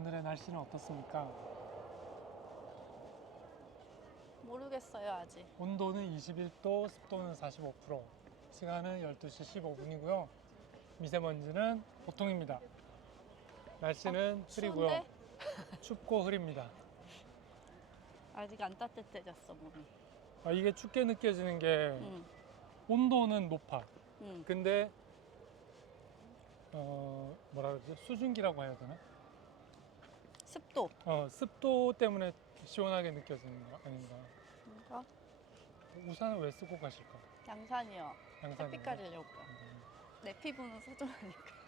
오늘의 날씨는 어떻습니까? 모르겠어요, 아직. 온도는 21도, 습도는 45%, 시간은 12시 15분이고요. 미세먼지는 보통입니다. 날씨는 흐리고요. 추운데? 춥고 흐립니다. 아직 안 따뜻해졌어, 몸이. 이게 춥게 느껴지는 게 응, 온도는 높아. 응. 근데 뭐라 그러지? 수증기라고 해야 되나? 습도. 습도 때문에 시원하게 느껴지는 거 아닌가? 그러니까 우산을 왜 쓰고 가실까? 양산이요. 양산이요? 햇빛 가리려고. 내 피부는 소중하니까.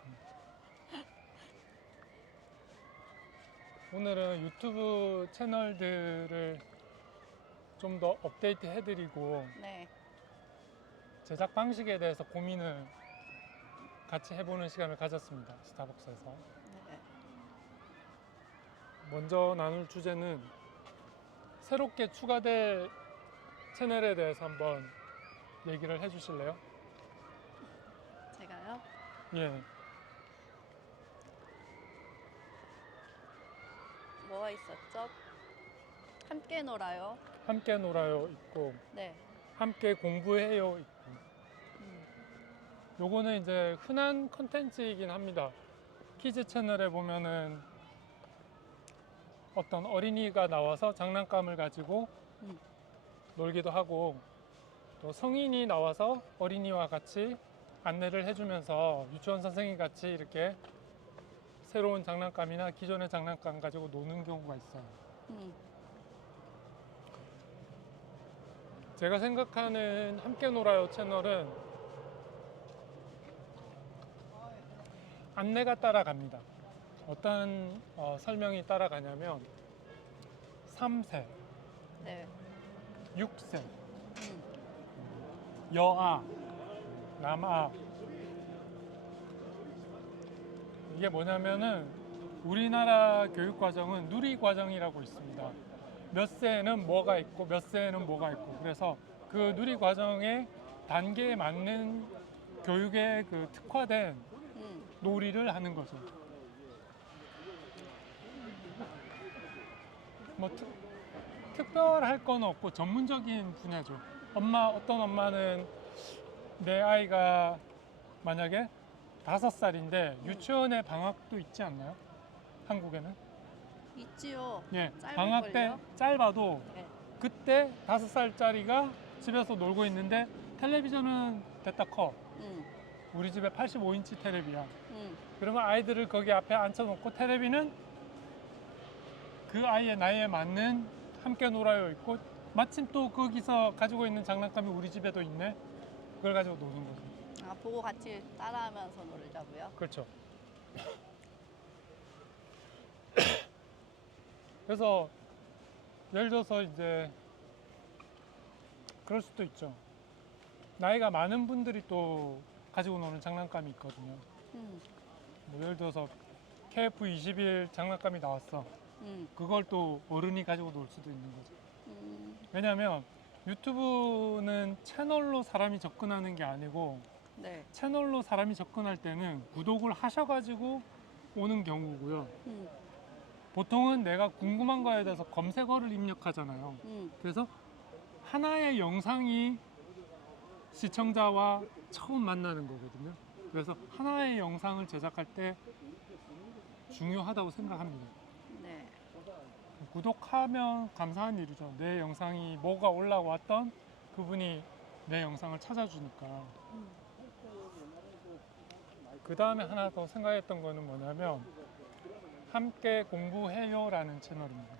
오늘은 유튜브 채널들을 좀 더 업데이트 해드리고 네. 제작 방식에 대해서 고민을 같이 해보는 시간을 가졌습니다. 스타벅스에서. 네. 먼저 나눌 주제는 새롭게 추가될 채널에 대해서 한번 얘기를 해주실래요? 제가요? 예. 뭐가 있었죠? 함께 놀아요. 함께 놀아요 있고 네. 함께 공부해요 있고 음. 요거는 이제 흔한 컨텐츠이긴 합니다. 키즈 채널에 보면은 어떤 어린이가 나와서 장난감을 가지고 음. 놀기도 하고 또 성인이 나와서 어린이와 같이 안내를 해주면서 유치원 선생님 같이 이렇게 새로운 장난감이나 기존의 장난감 가지고 노는 경우가 있어요. 음. 제가 생각하는 함께 놀아요 채널은 안내가 따라갑니다. 어떤 설명이 따라가냐면 3세, 네. 6세, 음. 여아, 남아. 이게 뭐냐면은 우리나라 교육과정은 누리과정이라고 있습니다. 몇 세에는 뭐가 있고 몇 세에는 뭐가 있고 그래서 그 누리과정의 단계에 맞는 교육에 그 특화된 놀이를 하는 거죠. 뭐 특별할 건 없고 전문적인 분야죠. 어떤 엄마는 내 아이가 만약에 5살인데 유치원에 방학도 있지 않나요? 한국에는? 있지요. 예, 짧을걸요? 방학 때 짧아도 네. 그때 5살짜리가 집에서 놀고 있는데 텔레비전은 됐다 커. 우리 집에 85인치 텔레비야. 그러면 아이들을 거기 앞에 앉혀놓고 텔레비는 그 아이의 나이에 맞는 함께 놀아요 있고 마침 또 거기서 가지고 있는 장난감이 우리 집에도 있네. 그걸 가지고 노는 거죠. 아, 보고 같이 따라하면서 놀자고요? 그렇죠. 그래서 예를 들어서 이제 그럴 수도 있죠. 나이가 많은 분들이 또 가지고 노는 장난감이 있거든요. 뭐 예를 들어서 KF21 장난감이 나왔어. 그걸 또 어른이 가지고 놀 수도 있는 거죠. 왜냐하면 유튜브는 채널로 사람이 접근하는 게 아니고 네. 채널로 사람이 접근할 때는 구독을 하셔가지고 오는 경우고요. 보통은 내가 궁금한 거에 대해서 검색어를 입력하잖아요. 그래서 하나의 영상이 시청자와 처음 만나는 거거든요. 그래서 하나의 영상을 제작할 때 중요하다고 생각합니다. 네. 구독하면 감사한 일이죠. 내 영상이 뭐가 올라왔던 그분이 내 영상을 찾아주니까. 그 다음에 하나 더 생각했던 거는 뭐냐면 함께 공부해요 라는 채널입니다.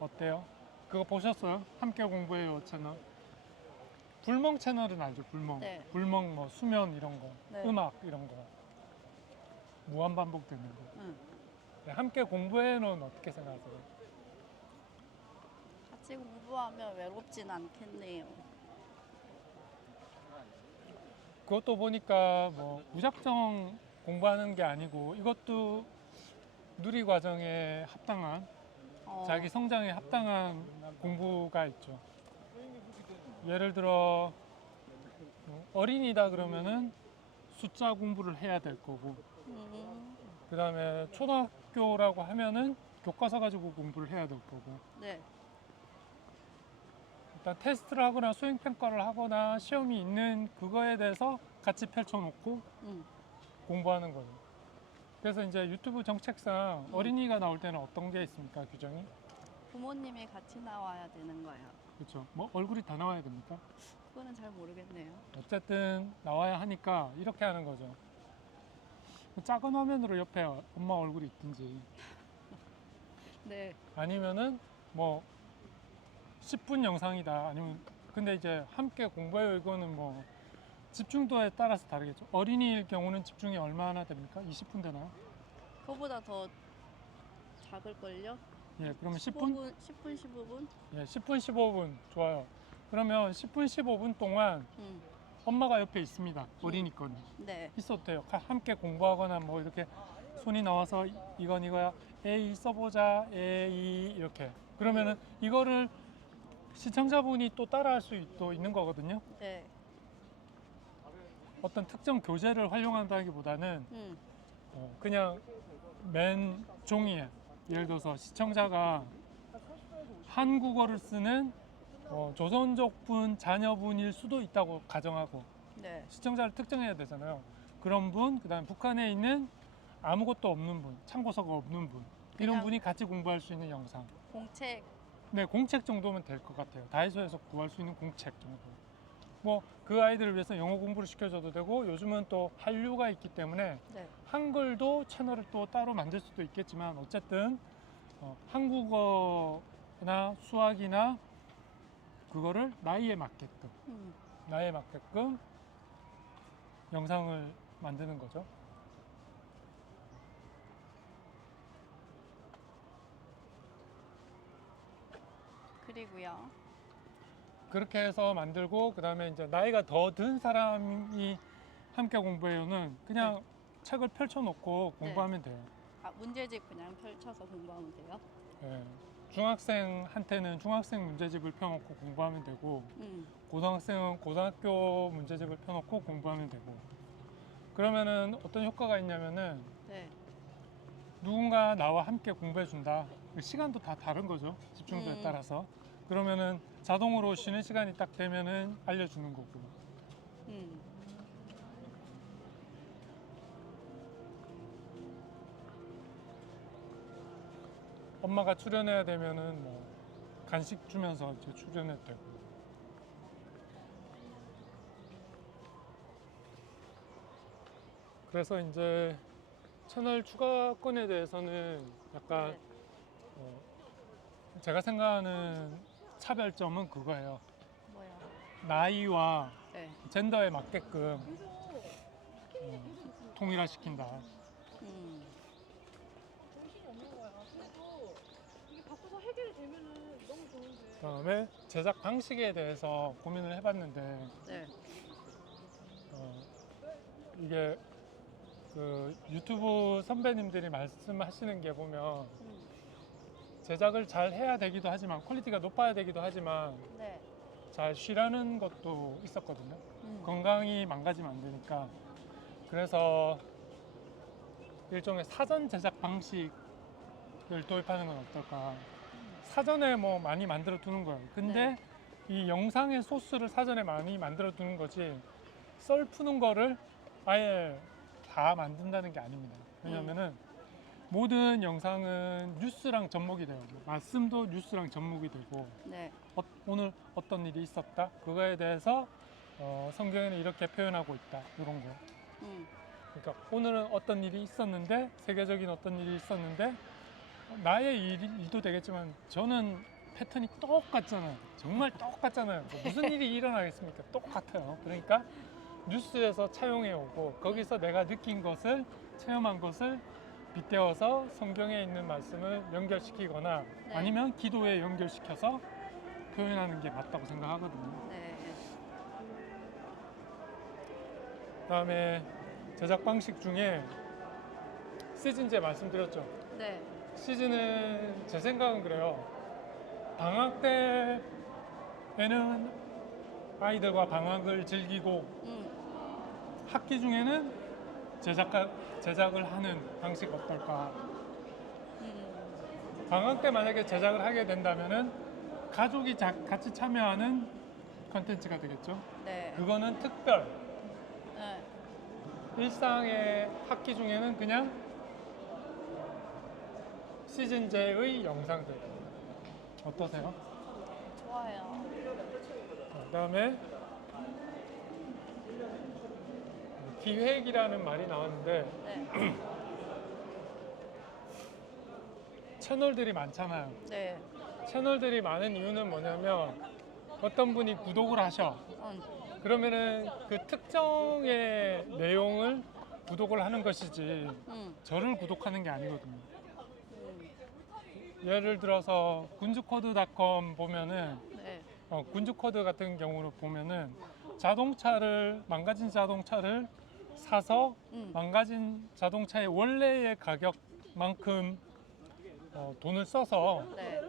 어때요? 그거 보셨어요? 함께 공부해요 채널. 불멍 채널은 알죠? 불멍. 네. 불멍 뭐 수면 이런 거, 네. 음악 이런 거. 무한 반복되는 거. 네, 함께 공부해요는 어떻게 생각하세요? 같이 공부하면 외롭진 않겠네요. 그것도 보니까 뭐 무작정 공부하는 게 아니고 이것도 누리 과정에 합당한 자기 성장에 합당한 공부가 있죠. 예를 들어 어린이다 그러면은 숫자 공부를 해야 될 거고 그 다음에 고등학교라고 하면은 교과서 가지고 공부를 해야 될 거고, 네. 일단 테스트를 하거나 수행평가를 하거나 시험이 있는 그거에 대해서 같이 펼쳐놓고 음. 공부하는 거예요. 그래서 이제 유튜브 정책상 어린이가 나올 때는 어떤 게 있습니까? 규정이? 부모님이 같이 나와야 되는 거예요. 그렇죠. 뭐 얼굴이 다 나와야 됩니까? 그거는 잘 모르겠네요. 어쨌든 나와야 하니까 이렇게 하는 거죠. 작은 화면으로 옆에 엄마 얼굴이 있든지 네. 아니면은 뭐 10분 영상이다. 아니면 근데 이제 함께 공부해요. 이거는 뭐 집중도에 따라서 다르겠죠. 어린이일 경우는 집중이 얼마나 됩니까? 20분 되나요? 그거보다 더 작을걸요? 예, 그러면 10분? 10분, 15분? 예, 10분, 15분. 좋아요. 그러면 10분, 15분 동안 엄마가 옆에 있습니다. 어린이 거는. 네. 있어도 돼요. 함께 공부하거나 뭐 이렇게 손이 나와서 이건 이거야. A 써보자. A 이렇게. 그러면은 이거를 시청자분이 또 따라할 수 있는 거거든요. 네. 어떤 특정 교재를 활용한다기보다는 그냥 맨 종이에 예를 들어서 시청자가 한국어를 쓰는 조선족 분 자녀분일 수도 있다고 가정하고 네. 시청자를 특정해야 되잖아요. 그런 분, 그다음에 북한에 있는 아무것도 없는 분, 참고서가 없는 분 이런 그냥 분이 같이 공부할 수 있는 영상. 공책. 네, 공책 정도면 될 것 같아요. 다이소에서 구할 수 있는 공책 정도. 뭐 그 아이들을 위해서 영어 공부를 시켜줘도 되고 요즘은 또 한류가 있기 때문에 네. 한글도 채널을 또 따로 만들 수도 있겠지만 어쨌든 한국어나 수학이나 그거를 나이에 맞게끔 영상을 만드는 거죠. 그리고요. 그렇게 해서 만들고 그다음에 이제 나이가 더 든 사람이 함께 공부해요는 그냥 책을 펼쳐놓고 공부하면 돼요. 아, 문제집 그냥 펼쳐서 공부하면 돼요? 예. 중학생한테는 중학생 문제집을 펴놓고 공부하면 되고 고등학생은 고등학교 문제집을 펴놓고 공부하면 되고 그러면은 어떤 효과가 있냐면은 네. 누군가 나와 함께 공부해 준다. 시간도 다 다른 거죠. 집중도에 따라서. 그러면은 자동으로 쉬는 시간이 딱 되면은 알려주는 거고. 음. 엄마가 출연해야 되면은 뭐 간식 주면서 이제 출연해도 되고. 그래서 이제 채널 추가권에 대해서는 약간 네. 제가 생각하는 차별점은 그거예요. 뭐요? 나이와 네. 젠더에 맞게끔 통일화시킨다. 정신이 없는 거야. 그래도 이게 바꿔서 해결이 되면은 너무 좋은데. 그다음에 제작 방식에 대해서 고민을 해봤는데 네. 이게 그 유튜브 선배님들이 말씀하시는 게 보면 제작을 잘 해야 되기도 하지만 퀄리티가 높아야 되기도 하지만 네. 잘 쉬라는 것도 있었거든요. 건강이 망가지면 안 되니까. 그래서 일종의 사전 제작 방식을 도입하는 건 어떨까. 사전에 뭐 많이 만들어 두는 거예요. 근데 이 영상의 소스를 사전에 많이 만들어 두는 거지 썰 푸는 거를 아예 다 만든다는 게 아닙니다. 왜냐면은 모든 영상은 뉴스랑 접목이 돼요. 말씀도 뉴스랑 접목이 되고 네. 오늘 어떤 일이 있었다 그거에 대해서 성경에는 이렇게 표현하고 있다 이런 거. 그러니까 오늘은 어떤 일이 있었는데 세계적인 어떤 일이 있었는데 나의 일도 되겠지만 저는 패턴이 똑같잖아요. 정말 똑같잖아요. 뭐 무슨 일이 일어나겠습니까? 똑같아요. 그러니까 뉴스에서 차용해 오고 거기서 내가 느낀 것을 체험한 것을 빗대어서 성경에 있는 말씀을 연결시키거나 네. 아니면 기도에 연결시켜서 표현하는 게 맞다고 생각하거든요. 네. 그다음에 제작 방식 중에 시즌제 말씀드렸죠. 네. 시즌은 제 생각은 그래요. 방학 때에는 아이들과 방학을 즐기고 학기 중에는 제작을 하는 방식 어떨까? 관광 때 만약에 제작을 하게 된다면은 가족이 같이 참여하는 컨텐츠가 되겠죠. 네. 그거는 특별. 네. 일상의 학기 중에는 그냥 시즌제의 영상들. 어떠세요? 좋아요. 그다음에 기획이라는 말이 나왔는데 네. 채널들이 많잖아요. 네. 채널들이 많은 이유는 뭐냐면 어떤 분이 구독을 하셔. 그러면은 그 특정의 내용을 구독을 하는 것이지 저를 구독하는 게 아니거든요. 예를 들어서 군주코드.com 보면은 네. 군주코드 같은 경우로 보면은 망가진 자동차를 사서 망가진 자동차의 원래의 가격만큼 돈을 써서 네.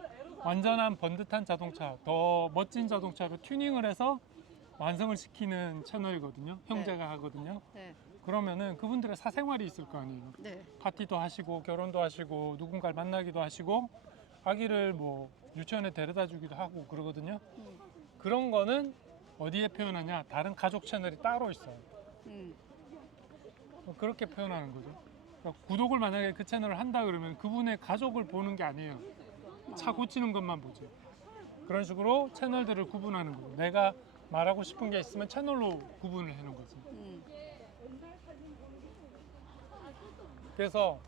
완전한 번듯한 자동차, 더 멋진 자동차로 튜닝을 해서 완성을 시키는 채널이거든요. 형제가 하거든요. 네. 그러면은 그분들의 사생활이 있을 거 아니에요. 네. 파티도 하시고 결혼도 하시고 누군가를 만나기도 하시고 아기를 뭐 유치원에 데려다 주기도 하고 그러거든요. 그런 거는 어디에 표현하냐? 다른 가족 채널이 따로 있어요. 그렇게 표현하는 거죠. 그러니까 구독을 만약에 그 채널을 한다 그러면 그분의 가족을 보는 게 아니에요. 차 고치는 것만 보죠. 그런 식으로 채널들을 구분하는 거예요. 내가 말하고 싶은 게 있으면 채널로 구분을 해놓은 거지. 그래서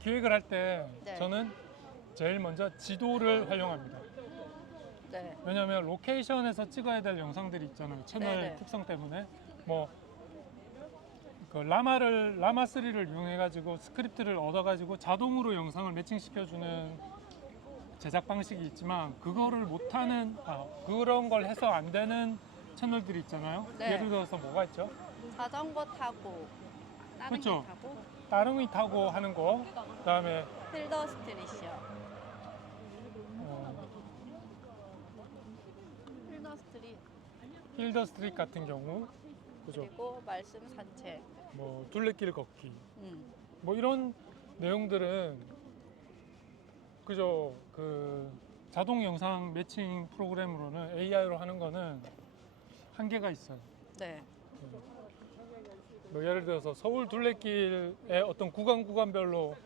기획을 할 때 네. 저는 제일 먼저 지도를 활용합니다. 네. 왜냐하면 로케이션에서 찍어야 될 영상들이 있잖아요. 채널 네네. 특성 때문에 뭐 그 라마3를 이용해가지고 스크립트를 얻어가지고 자동으로 영상을 매칭시켜주는 제작 방식이 있지만 그거를 못하는 그런 걸 해서 안 되는 채널들이 있잖아요. 네. 예를 들어서 뭐가 있죠? 자전거 타고, 따릉이 그쵸. 타고, 따릉이 타고 하는 거, 그다음에 필더 스트릿이요. 필더 스트릿. 힐더 스트릿 같은 경우, 그죠? 그리고 말씀 산책. 뭐 둘레길 걷기, 음. 뭐 이런 내용들은 그죠? 그 자동 영상 매칭 프로그램으로는 AI로 하는 거는 한계가 있어요. 네. 뭐 예를 들어서 서울 둘레길의 어떤 구간별로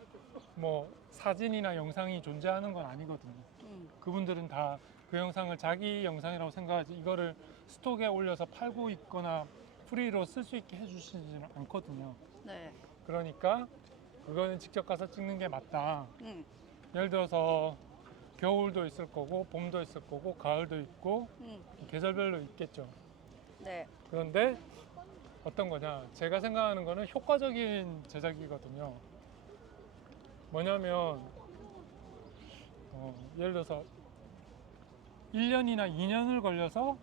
뭐 사진이나 영상이 존재하는 건 아니거든요. 그분들은 다 그 영상을 자기 영상이라고 생각하지 이거를 스톡에 올려서 팔고 있거나 프리로 쓸 수 있게 해주시지는 않거든요. 네. 그러니까 그거는 직접 가서 찍는 게 맞다. 음. 예를 들어서 겨울도 있을 거고 봄도 있을 거고 가을도 있고 계절별로 있겠죠. 네. 그런데 어떤 거냐? 제가 생각하는 거는 효과적인 제작이거든요. 뭐냐면 예를 들어서 1년이나 2년을 걸려서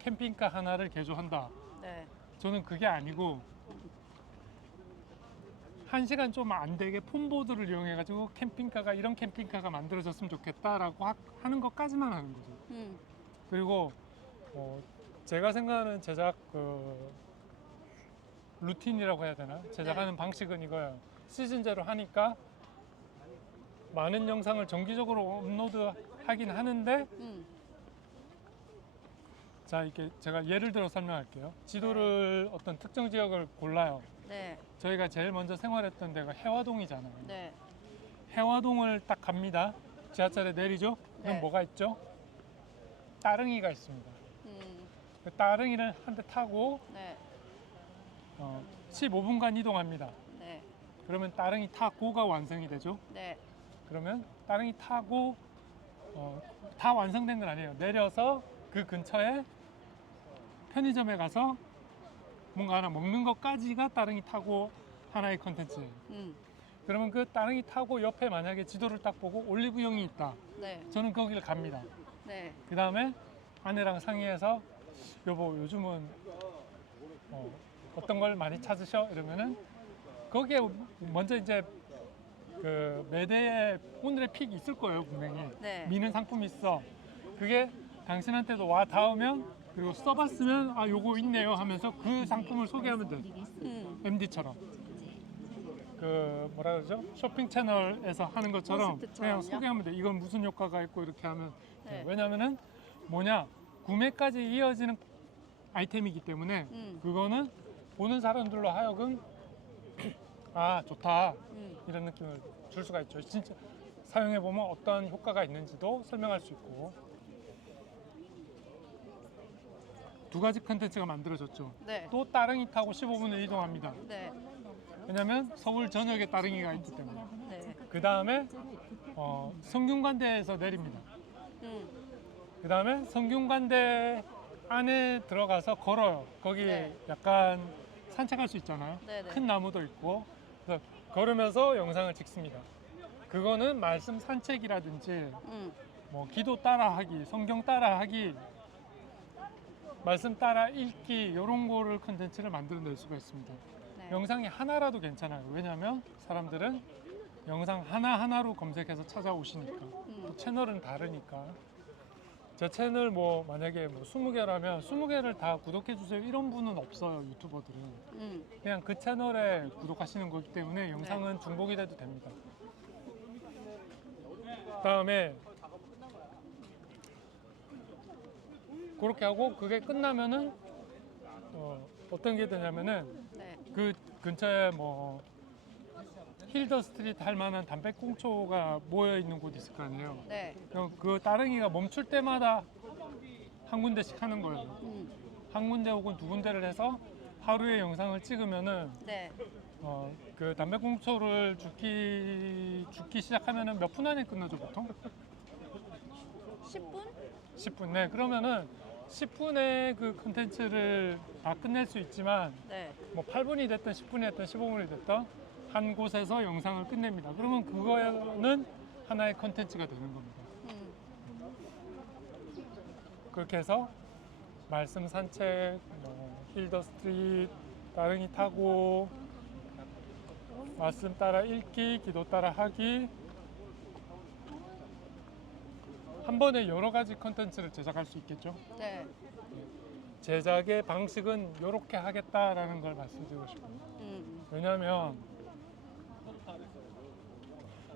캠핑카 하나를 개조한다. 네. 저는 그게 아니고 1시간 좀 안 되게 폼보드를 이용해가지고 캠핑카가 이런 캠핑카가 만들어졌으면 좋겠다라고 하는 것까지만 하는 거죠. 그리고 제가 생각하는 제작 루틴이라고 해야 되나? 제작하는 방식은 이거예요. 시즌제로 하니까 많은 영상을 정기적으로 업로드하긴 하는데 자, 이렇게 제가 예를 들어 설명할게요. 지도를 어떤 특정 지역을 골라요. 네. 저희가 제일 먼저 생활했던 데가 해화동이잖아요. 네. 해화동을 딱 갑니다. 지하철에 내리죠? 그럼 네. 뭐가 있죠? 따릉이가 있습니다. 그 따릉이를 한 대 타고 네. 15분간 이동합니다. 네. 그러면 따릉이 타고가 완성이 되죠. 네. 그러면 따릉이 타고 다 완성된 건 아니에요. 내려서 그 근처에 편의점에 가서 뭔가 하나 먹는 것까지가 따릉이 타고 하나의 컨텐츠예요. 그러면 그 따릉이 타고 옆에 만약에 지도를 딱 보고 올리브영이 있다. 네. 저는 거기를 갑니다. 네. 그 다음에 아내랑 상의해서 여보 요즘은 어떤 걸 많이 찾으셔? 이러면은 거기에 먼저 이제 그 매대에 오늘의 픽이 있을 거예요 분명히. 네. 미는 상품이 있어. 그게 당신한테도 와 닿으면 그리고 써봤으면 아 요거 있네요 하면서 그 상품을 소개하면 돼. MD처럼. 그 뭐라 그러죠? 쇼핑 채널에서 하는 것처럼 그냥 포스트처럼요? 소개하면 돼. 이건 무슨 효과가 있고 이렇게 하면 돼. 네. 왜냐면은 뭐냐 구매까지 이어지는 아이템이기 때문에 그거는 보는 사람들로 하여금 아 좋다 이런 느낌을 줄 수가 있죠. 진짜 사용해 보면 어떤 효과가 있는지도 설명할 수 있고. 두 가지 컨텐츠가 만들어졌죠. 네. 또 따릉이 타고 15분을 이동합니다. 네. 왜냐면 서울 전역에 따릉이가 있기 때문에. 네. 그 다음에 성균관대에서 내립니다. 음. 그 다음에 성균관대 안에 들어가서 걸어요. 거기 네. 약간 산책할 수 있잖아요. 네네. 큰 나무도 있고. 그래서 걸으면서 영상을 찍습니다. 그거는 말씀 산책이라든지 뭐 기도 따라하기, 성경 따라하기, 말씀 따라 읽기 이런 거를 컨텐츠를 만들어낼 수가 있습니다. 네. 영상이 하나라도 괜찮아요. 왜냐하면 사람들은 영상 하나하나로 검색해서 찾아오시니까. 또 채널은 다르니까. 제 채널 뭐 만약에 뭐 20개라면 20개를 다 구독해 주세요 이런 분은 없어요. 유튜버들은. 그냥 그 채널에 구독하시는 거기 때문에 영상은 중복이 돼도 됩니다. 그다음에 그렇게 하고 그게 끝나면은 어떤 게 되냐면은 네. 그 근처에 뭐 힐더 스트리트 할 만한 담배꽁초가 모여 있는 곳 있을 거 아니에요. 네. 그럼 그 따릉이가 멈출 때마다 한 군데씩 하는 거예요. 한 군데 혹은 두 군데를 해서 하루에 영상을 찍으면은 네. 그 담배꽁초를 죽기 시작하면은 몇 분 안에 끝나죠 보통? 10분? 10분. 네. 그러면은 10분의 그 컨텐츠를 다 끝낼 수 있지만 네. 뭐 8분이 됐든 10분이 됐든 15분이 됐든 한 곳에서 영상을 끝냅니다. 그러면 그거는 하나의 컨텐츠가 되는 겁니다. 그렇게 해서 말씀 산책, 뭐 힐더 스트리트, 따릉이 타고, 말씀 따라 읽기, 기도 따라 하기, 한 번에 여러 가지 컨텐츠를 제작할 수 있겠죠. 네. 제작의 방식은 이렇게 하겠다라는 걸 말씀드리고 싶어요. 왜냐하면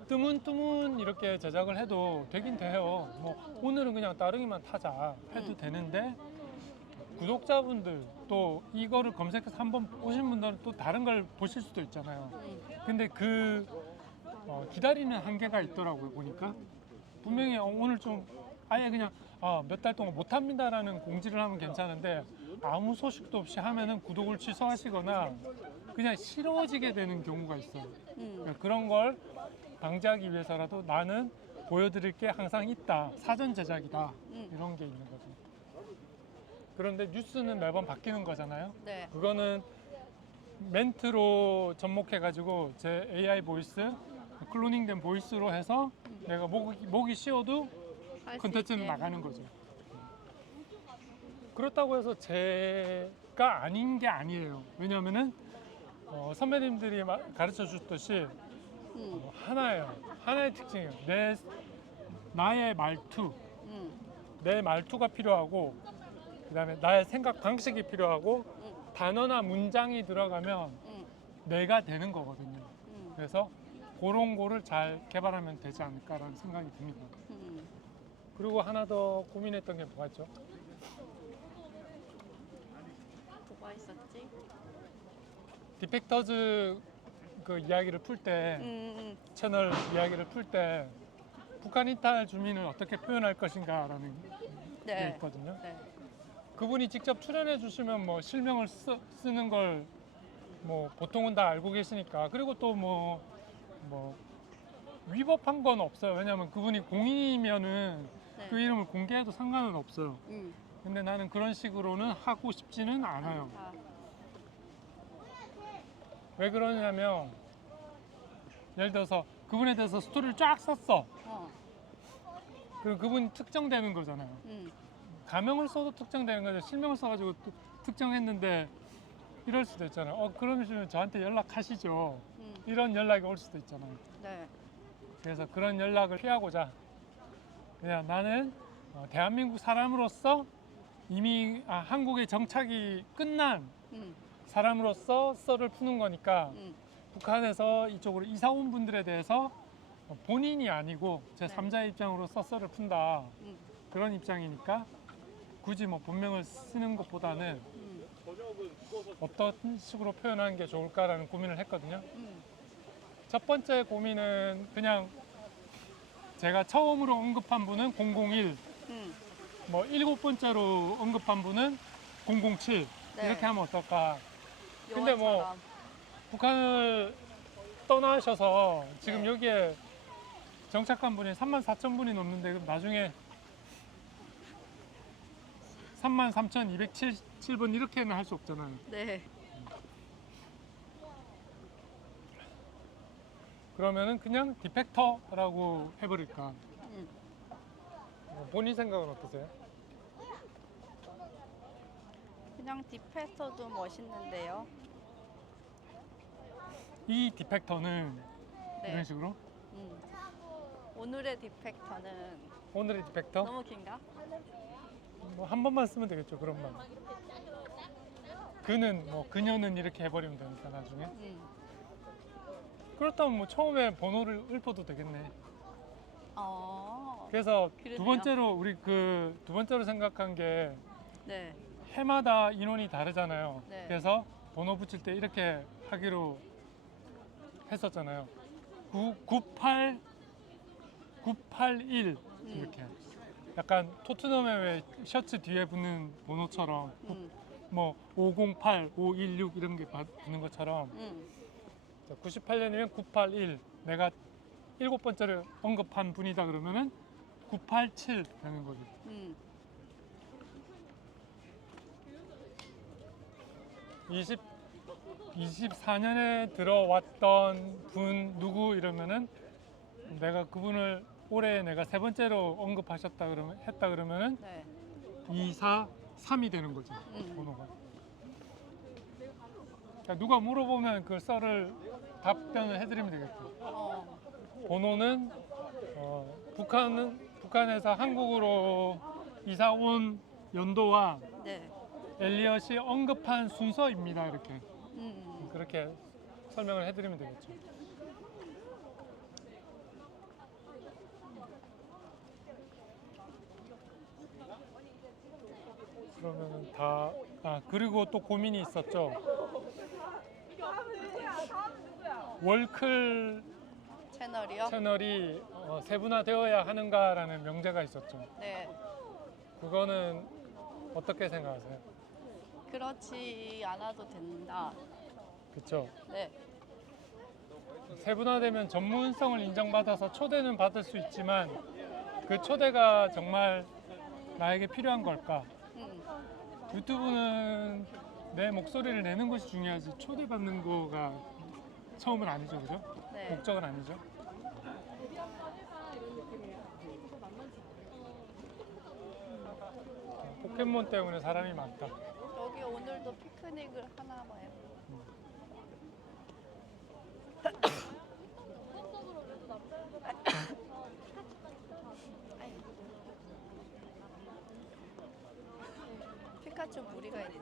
뜨문뜨문 이렇게 제작을 해도 되긴 돼요. 뭐 오늘은 그냥 따릉이만 타자 해도 되는데 구독자분들 또 이거를 검색해서 한번 보신 분들은 또 다른 걸 보실 수도 있잖아요. 근데 그 기다리는 한계가 있더라고요. 보니까 분명히 오늘 좀 아예 그냥 몇 달 동안 못 합니다라는 공지를 하면 괜찮은데 아무 소식도 없이 하면은 구독을 취소하시거나 그냥 싫어지게 되는 경우가 있어요. 그러니까 그런 걸 방지하기 위해서라도 나는 보여드릴 게 항상 있다. 사전 제작이다. 이런 게 있는 거죠. 그런데 뉴스는 매번 바뀌는 거잖아요. 네. 그거는 멘트로 접목해가지고 제 AI 보이스, 클로닝된 보이스로 해서 내가 목이 쉬어도 할수 컨텐츠는 있게. 나가는 거죠. 그렇다고 해서 제가 아닌 게 아니에요. 왜냐하면은 선배님들이 가르쳐 주셨듯이 하나예요. 하나의 특징이에요. 나의 말투, 내 말투가 필요하고 그다음에 나의 생각 방식이 필요하고 단어나 문장이 들어가면 내가 되는 거거든요. 그래서 그런 거를 잘 개발하면 되지 않을까라는 생각이 듭니다. 그리고 하나 더 고민했던 게 뭐가 있죠? 뭐가 있었지? 디펙터즈 그 이야기를 풀 때 채널 이야기를 풀 때 북한 이탈 주민을 어떻게 표현할 것인가라는 게 네. 있거든요. 네. 그분이 직접 출연해 주시면 뭐 실명을 쓰는 걸 뭐 보통은 다 알고 계시니까 그리고 또 뭐 위법한 건 없어요. 왜냐하면 그분이 공인이면은 네. 그 이름을 공개해도 상관은 없어요. 음. 근데 나는 그런 식으로는 하고 싶지는 않아요. 아, 왜 그러냐면 예를 들어서 그분에 대해서 스토리를 쫙 썼어. 그럼 그분이 특정되는 거잖아요. 가명을 써도 특정되는 거죠. 실명을 써가지고 특정했는데 이럴 수도 있잖아요. 그러면 저한테 연락하시죠. 이런 연락이 올 수도 있잖아요. 네. 그래서 그런 연락을 피하고자 그냥 나는 대한민국 사람으로서 이미 한국에 정착이 끝난 사람으로서 썰을 푸는 거니까 북한에서 이쪽으로 이사 온 분들에 대해서 본인이 아니고 제 네. 3자의 입장으로서 썰을 푼다. 음. 그런 입장이니까 굳이 뭐 본명을 쓰는 것보다는 어떤 식으로 표현하는 게 좋을까라는 고민을 했거든요. 첫 번째 고민은 그냥 제가 처음으로 언급한 분은 001, 뭐 일곱 번째로 언급한 분은 007 네. 이렇게 하면 어떨까? 근데 뭐 영화처럼. 북한을 떠나셔서 지금 네. 여기에 정착한 분이 34,000분이 넘는데 그럼 나중에 33,207분 이렇게는 할 수 없잖아요. 네. 그러면은 그냥 디펙터라고 해버릴까? 음. 본인 생각은 어떠세요? 그냥 디펙터도 멋있는데요. 이 디펙터는 네. 이런 식으로 오늘의 디펙터는 오늘의 디펙터 너무 긴가? 뭐 한 번만 쓰면 되겠죠. 그런 말. 그는 뭐 그녀는 이렇게 해버리면 되니까 나중에. 그렇다면 뭐 처음에 번호를 읊어도 되겠네. 그래서 그러네요. 두 번째로 우리 그 두 번째로 생각한 게 네. 해마다 인원이 다르잖아요. 네. 그래서 번호 붙일 때 이렇게 하기로 했었잖아요. 98 981 이렇게. 약간 토트넘의 왜 셔츠 뒤에 붙는 번호처럼 뭐 508, 516 이런 게 붙는 것처럼 98년이면 981 내가 일곱 번째를 언급한 분이다 그러면은 987 되는 거죠. 24년에 들어왔던 분 누구 이러면은 내가 그분을 올해 내가 세 번째로 언급하셨다 그러면 했다 그러면은 네. 2, 4, 3이 되는 거죠. 음. 번호가. 그러니까 누가 물어보면 그 썰을 답변을 해드리면 되겠죠. 번호는 북한에서 한국으로 이사 온 연도와 네. 엘리엇이 언급한 순서입니다. 이렇게 음. 그렇게 설명을 해드리면 되겠죠. 그러면은 그리고 또 고민이 있었죠. 월클 채널이요? 채널이 세분화되어야 하는가라는 명제가 있었죠. 네. 그거는 어떻게 생각하세요? 그렇지 않아도 된다. 그렇죠. 네. 세분화되면 전문성을 인정받아서 초대는 받을 수 있지만 그 초대가 정말 나에게 필요한 걸까? 유튜브는 내 목소리를 내는 것이 중요하지 초대받는 거가 처음은 아니죠, 그죠? 네. 목적은 아니죠. 포켓몬 때문에 사람이 많다. 여기 오늘도 피크닉을 하나 봐요. 피카츄 무리가 있네.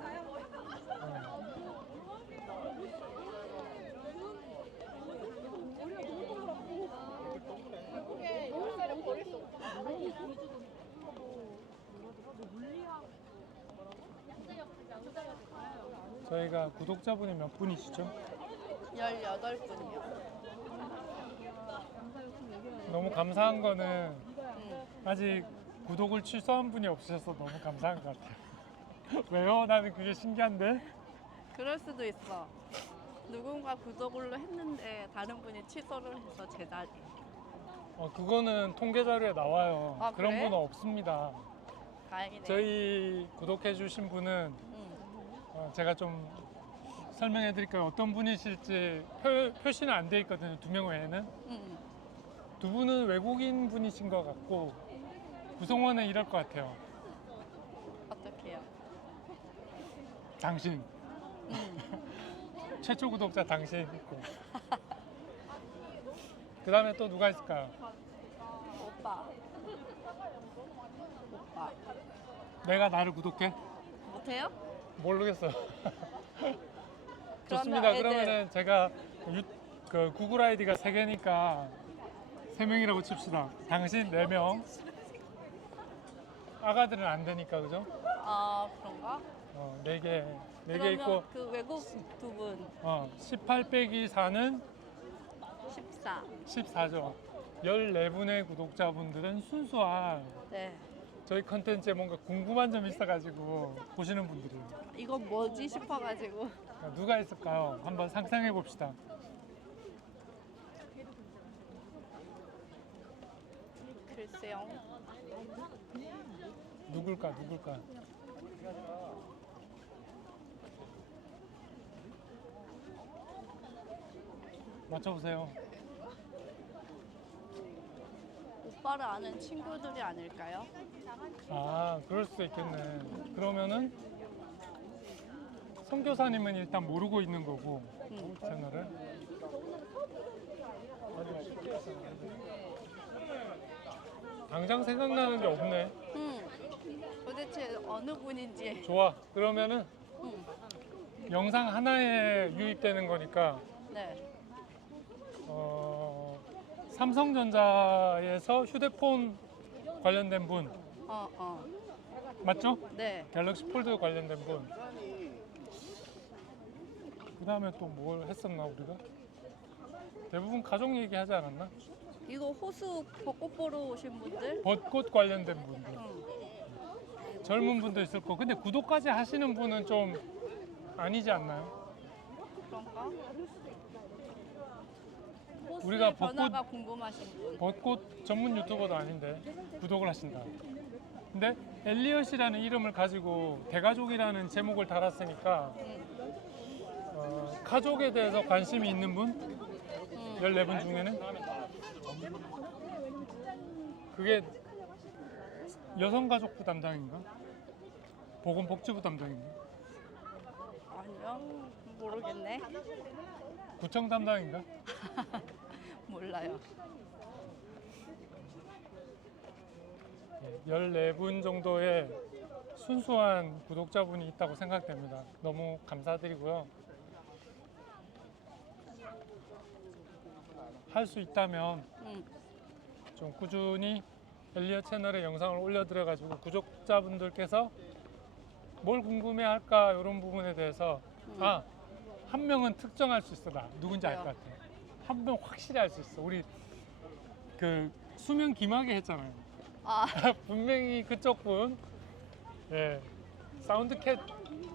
저희가 구독자분이 몇 분이시죠? 18분이요. 너무 감사한 거는 아직 구독을 취소한 분이 없으셔서 너무 감사한 것 같아요. 왜요? 나는 그게 신기한데. 그럴 수도 있어. 누군가 구독을 했는데 다른 분이 취소를 해서 제자리. 그거는 통계 자료에 나와요. 아, 그런 그래? 분 없습니다. 다행이네. 저희 구독해주신 분은 제가 좀 설명해 드릴까요? 어떤 분이실지 표시는 안 돼 있거든요. 2명 외에는. 두 분은 외국인 분이신 것 같고 구성원은 이럴 것 같아요. 어떡해요? 당신. 최초 구독자 당신 있고. 그 다음에 또 누가 있을까요? 오빠. 내가 나를 구독해? 못해요? 모르겠어요. 그러면 좋습니다. 애들. 그러면은 제가 그 구글 아이디가 3개니까 3명이라고 칩시다. 당신 4명. 아가들은 안 되니까 그죠? 아 그런가? 4개 그러면 있고 그 외국 두 분 18 빼기 4는 14. 14죠. 14분의 구독자분들은 순수한 네. 저희 컨텐츠에 뭔가 궁금한 점이 있어가지고 보시는 분들이에요. 이건 뭐지 싶어가지고. 누가 있을까요? 한번 상상해 봅시다. 글쎄요. 누굴까? 맞춰보세요. 오빠를 아는 친구들이 아닐까요? 아, 그럴 수도 있겠네. 그러면은 선교사님은 일단 모르고 있는 거고 채널을. 당장 생각나는 게 없네. 도대체 어느 분인지. 좋아. 그러면은 음. 영상 하나에 유입되는 거니까 네. 삼성전자에서 휴대폰 관련된 분 맞죠? 네. 갤럭시 폴드 관련된 분. 그 다음에 또 뭘 했었나 우리가? 대부분 가족 얘기하지 않았나? 이거 호수 벚꽃 보러 오신 분들? 벚꽃 관련된 분들. 응. 젊은 분도 있을 거고. 근데 구독까지 하시는 분은 좀 아니지 않나요? 그런가? 호수의 우리가 변화가 궁금하신 분. 벚꽃 전문 유튜버도 아닌데 구독을 하신다. 근데 엘리엇이라는 이름을 가지고 대가족이라는 제목을 달았으니까 가족에 대해서 관심이 있는 분 14분 중에는 그게 여성가족부 담당인가? 보건복지부 담당인가? 아니요. 모르겠네. 구청 담당인가? 몰라요. 14분 정도의 순수한 구독자분이 있다고 생각됩니다. 너무 감사드리고요. 할 수 있다면 좀 꾸준히 엘리엇 채널에 영상을 올려드려가지고 구독자분들께서 뭘 궁금해할까 이런 부분에 대해서 한 명은 특정할 수 있어. 나 누군지 알 것 같아. 한 명 확실히 알 수 있어. 우리 그 수면 김하게 했잖아요. 아, 분명히 그쪽 분, 예, 사운드캣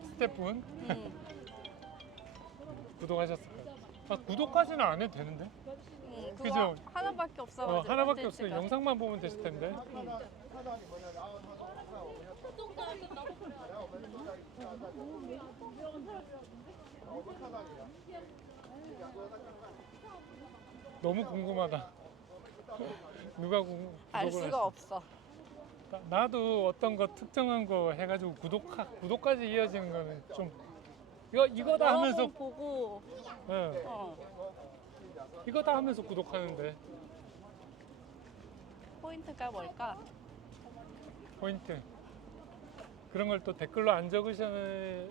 스태프분 구독하셨을 거예요. 구독까지는 안 해도 되는데? 그거 그죠? 하나밖에 없어가지고. 하나밖에 없어요. 콘텐츠가. 영상만 보면 되실 텐데. 너무 궁금하다. 누가 알 구독을 수가 하실지. 없어. 나도 어떤 거 특정한 거 해가지고 구독까지 이어지는 거는 좀 이거다 여러 하면서 번 보고 예, 이거다 하면서 구독하는데 포인트가 뭘까? 포인트 그런 걸 또 댓글로 안 적으셨으니까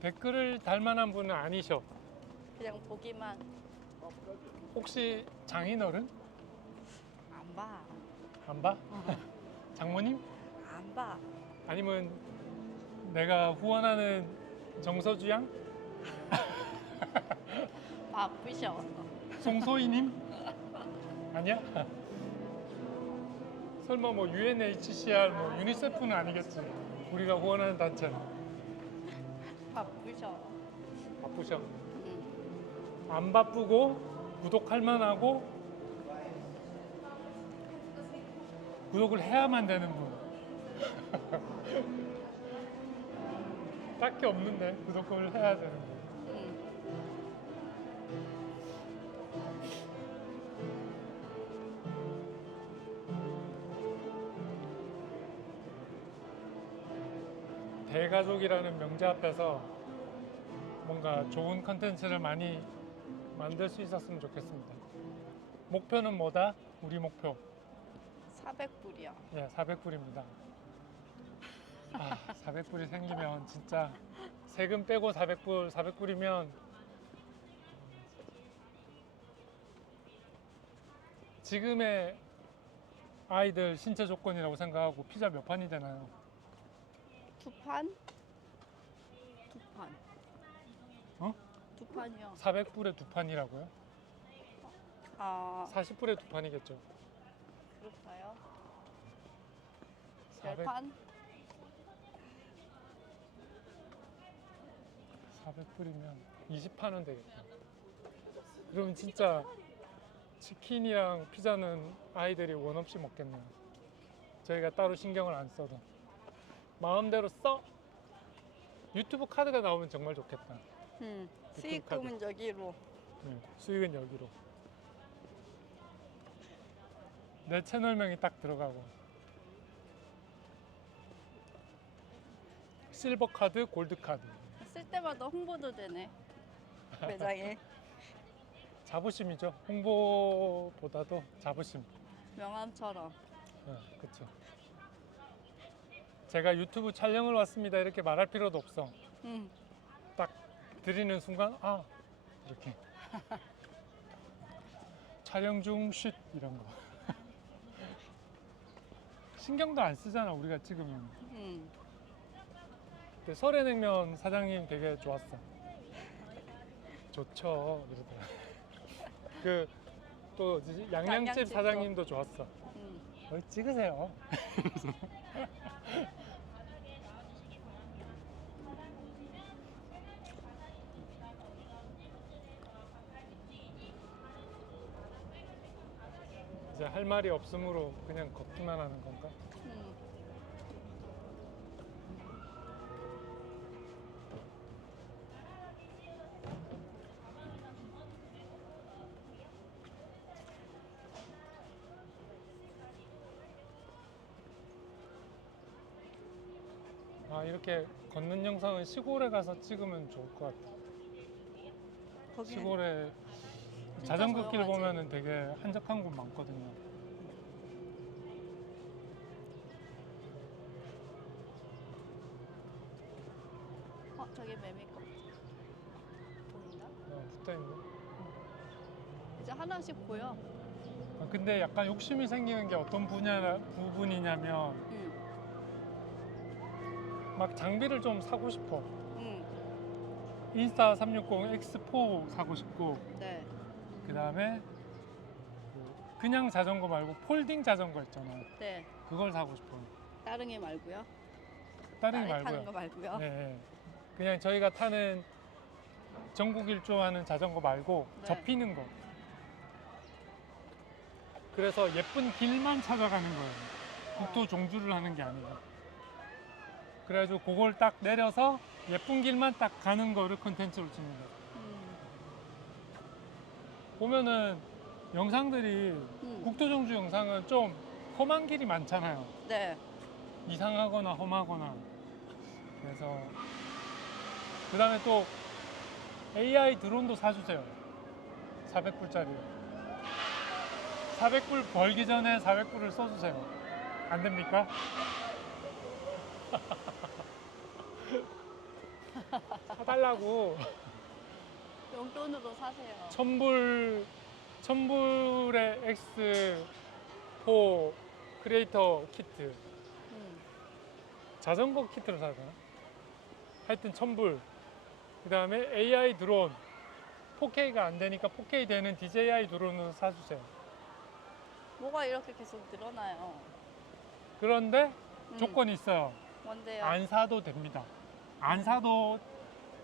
댓글을 달 만한 분은 아니셔. 그냥 보기만. 혹시 장인어른? 안 봐. 안 봐? 장모님? 안 봐. 아니면 내가 후원하는 정서주 양? 바쁘셔. 송소희님? 아니야? 설마 뭐 UNHCR, 뭐 유니세프는 아니겠지? 우리가 후원하는 단체는. 바쁘셔. 바쁘셔. 안 바쁘고 구독할 만하고 구독을 해야만 되는 분. 딱히 없는데 구독을 해야 되는 분. 대가족이라는 명제 앞에서 뭔가 좋은 컨텐츠를 많이 만들 수 있었으면 좋겠습니다. 목표는 뭐다? 우리 목표. 400불이요. 예, 400불입니다. 400불이 생기면 진짜 세금 빼고 400불이면 지금의 아이들 신체 조건이라고 생각하고 피자 몇 판이 되나요? 2판? 2판. 어? 2판이요. 400불에 2판이라고요? 아, 40불에 2판이겠죠. 그럴까요? 400. 10판? 400불이면 20판은 되겠다. 그러면 진짜 치킨이랑 피자는 아이들이 원 없이 먹겠네요. 저희가 따로 신경을 안 써도 마음대로 써. 유튜브 카드가 나오면 정말 좋겠다. 수익금은 여기로. 네, 수익은 여기로. 내 채널명이 딱 들어가고 실버 카드, 골드 카드. 쓸 때마다 홍보도 되네. 매장에. 자부심이죠. 홍보보다도 자부심. 명함처럼. 그렇죠. 제가 유튜브 촬영을 왔습니다 이렇게 말할 필요도 없어. 응. 딱 드리는 순간 아 이렇게 촬영 중 쉿 이런 거. 신경도 안 쓰잖아 우리가 찍으면. 응. 근데 설해냉면 사장님 되게 좋았어. 좋죠 이러더라. 그또 양양집 양양집도. 사장님도 좋았어. 응. 뭘 찍으세요? 이제 할 말이 없으므로 그냥 걷기만 하는 건가? 응. 아 이렇게 걷는 영상은 시골에 가서 찍으면 좋을 것 같아. 거기 시골에 진짜 자전거 길 조용하지. 보면은 되게 한적한 곳 많거든요. 저기 매미 껍질 보이나? 붙어 있네. 이제 하나씩 보여. 근데 약간 욕심이 생기는 게 어떤 부분이냐면 응. 막 장비를 좀 사고 싶어. 응. 인스타 360 X4 사고 싶고 네. 그 다음에 그냥 자전거 말고 폴딩 자전거 있잖아요. 네. 그걸 사고 싶어요. 따릉이 말고요. 따릉이 타는 거 말고요. 말고요. 네, 네. 그냥 저희가 타는 전국 일주하는 자전거 말고 네. 접히는 거. 그래서 예쁜 길만 찾아가는 거예요. 국도 종주를 하는 게 아니고. 그래가지고 그걸 딱 내려서 예쁜 길만 딱 가는 거를 컨텐츠로 찍는 거예요. 보면은 영상들이 국도 종주 영상은 좀 험한 길이 많잖아요. 네. 이상하거나 험하거나. 그래서 그 다음에 또 AI 드론도 사주세요. 400불짜리. 400불 벌기 전에 400불을 써주세요. 안 됩니까? 사달라고. 용돈으로 사세요. 1000불의 X4 크리에이터 키트. 자전거 키트를 사야 되나? 하여튼 1000불. 그 다음에 AI 드론. 4K가 안 되니까 4K 되는 DJI 드론을 사주세요. 뭐가 이렇게 계속 늘어나요? 그런데 조건이 있어요. 뭔데요? 안 사도 됩니다. 안 사도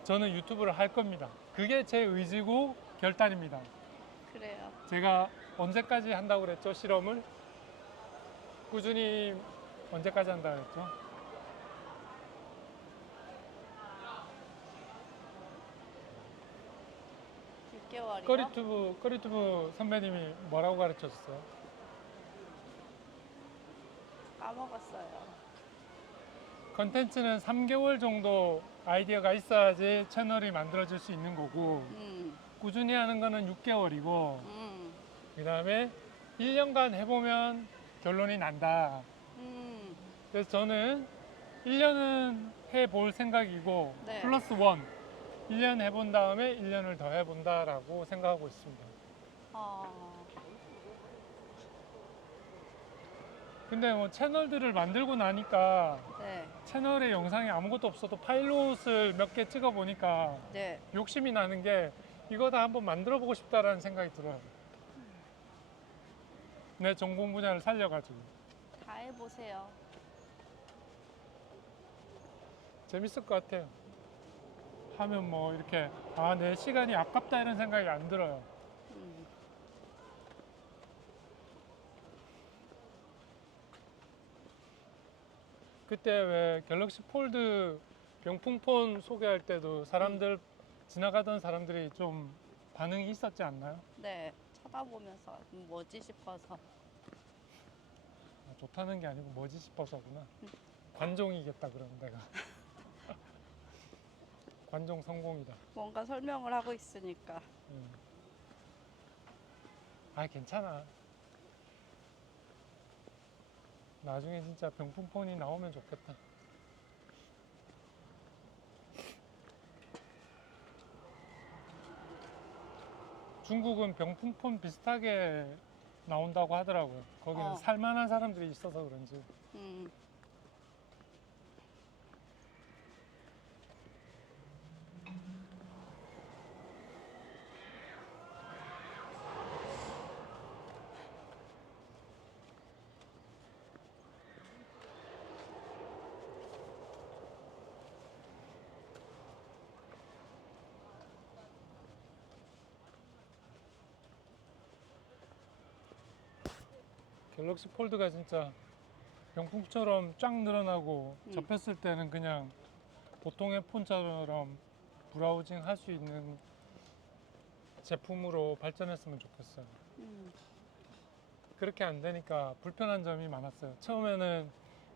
저는 유튜브를 할 겁니다. 그게 제 의지고 결단입니다. 그래요. 제가 언제까지 한다고 그랬죠? 실험을? 꾸준히 언제까지 한다고 그랬죠? 6개월이요? 꺼리튜브 선배님이 뭐라고 가르쳐 줬어요? 까먹었어요. 컨텐츠는 3개월 정도 아이디어가 있어야지 채널이 만들어질 수 있는 거고 꾸준히 하는 거는 6개월이고 그 다음에 1년간 해보면 결론이 난다. 그래서 저는 1년은 해볼 생각이고 네. 플러스 원 1년 해본 다음에 1년을 더 해본다라고 생각하고 있습니다. 근데 뭐 채널들을 만들고 나니까 네. 채널에 영상이 아무것도 없어도 파일럿을 몇 개 찍어 보니까 네. 욕심이 나는 게 이거 다 한번 만들어 보고 싶다라는 생각이 들어요. 내 전공 분야를 살려가지고 다 해보세요. 재밌을 것 같아요. 하면 뭐 이렇게 아, 내 시간이 아깝다 이런 생각이 안 들어요. 음. 그때 왜 갤럭시 폴드 병풍폰 소개할 때도 사람들 지나가던 사람들이 좀 반응이 있었지 않나요? 네. 쳐다보면서 뭐지 싶어서. 아, 좋다는 게 아니고 뭐지 싶어서구나. 관종이겠다 그럼 내가. 관종 성공이다. 뭔가 설명을 하고 있으니까. 아, 괜찮아. 나중에 진짜 병풍폰이 나오면 좋겠다. 중국은 병풍폰 비슷하게 나온다고 하더라고요. 거기는 살만한 사람들이 있어서 그런지. 음. 갤럭시 폴드가 진짜 병풍처럼 쫙 늘어나고 접혔을 때는 그냥 보통의 폰처럼 브라우징 할 수 있는 제품으로 발전했으면 좋겠어요. 그렇게 안 되니까 불편한 점이 많았어요. 처음에는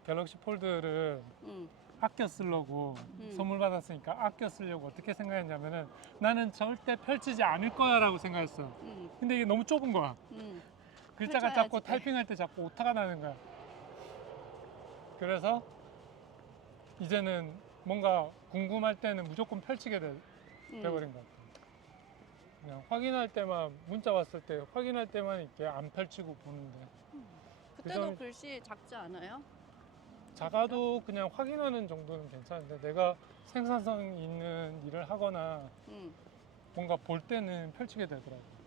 갤럭시 폴드를 아껴 쓰려고 선물 받았으니까 아껴 쓰려고 어떻게 생각했냐면은 나는 절대 펼치지 않을 거야 라고 생각했어요. 근데 이게 너무 좁은 거야. 글자가 펼쳐야지. 자꾸 타이핑할 때 자꾸 오타가 나는 거야. 그래서 이제는 뭔가 궁금할 때는 무조건 펼치게 돼버린 것 같아요. 그냥 확인할 때만 문자 왔을 때 확인할 때만 이렇게 안 펼치고 보는데 그때도 점이 글씨 작지 않아요? 작아도 그냥 확인하는 정도는 괜찮은데 내가 생산성 있는 일을 하거나 뭔가 볼 때는 펼치게 되더라고요.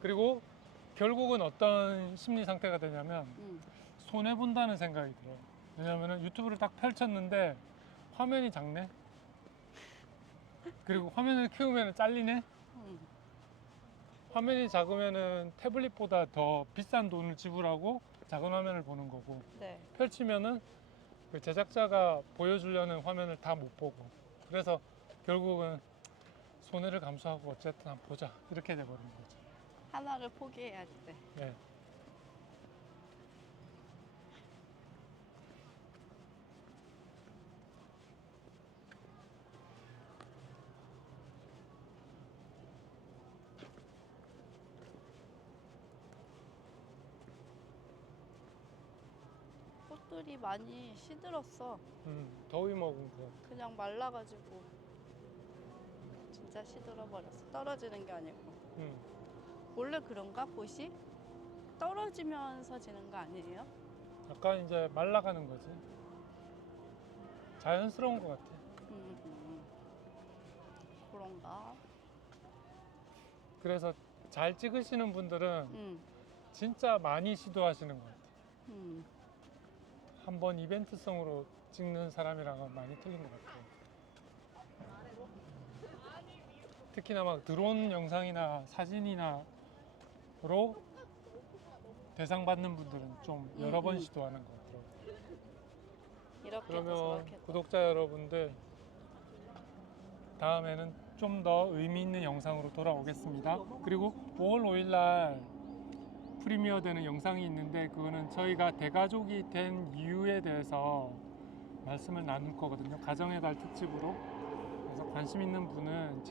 그리고 결국은 어떤 심리 상태가 되냐면 손해본다는 생각이 들어요. 왜냐면 유튜브를 딱 펼쳤는데 화면이 작네? 그리고 화면을 키우면 잘리네? 화면이 작으면 태블릿보다 더 비싼 돈을 지불하고 작은 화면을 보는 거고 네. 펼치면은 그 제작자가 보여주려는 화면을 다 못 보고 그래서 결국은 손해를 감수하고 어쨌든 한번 보자 이렇게 돼버린 거죠. 하나를 포기해야 돼. 네. 꽃들이 많이 시들었어. 더위 먹은 거. 그냥 말라가지고 진짜 시들어버렸어. 떨어지는 게 아니고. 원래 그런가? 꽃이? 떨어지면서 지는 거 아니에요? 약간 이제 말라가는 거지. 자연스러운 것 같아. 그런가? 그래서 잘 찍으시는 분들은 음. 진짜 많이 시도하시는 것 같아. 음. 한번 이벤트성으로 찍는 사람이랑은 많이 틀린 것 같아요. 특히나 막 드론 영상이나 사진이나로 대상 받는 분들은 좀 여러 번 시도하는 것 같더라고요. 이렇게도 그러면 저렇게도. 구독자 여러분들 다음에는 좀 더 의미 있는 영상으로 돌아오겠습니다. 그리고 5월 5일 날 프리미어 되는 영상이 있는데 그거는 저희가 대가족이 된 이유에 대해서 말씀을 나눌 거거든요. 가정의 달 특집으로. 그래서 관심 있는 분은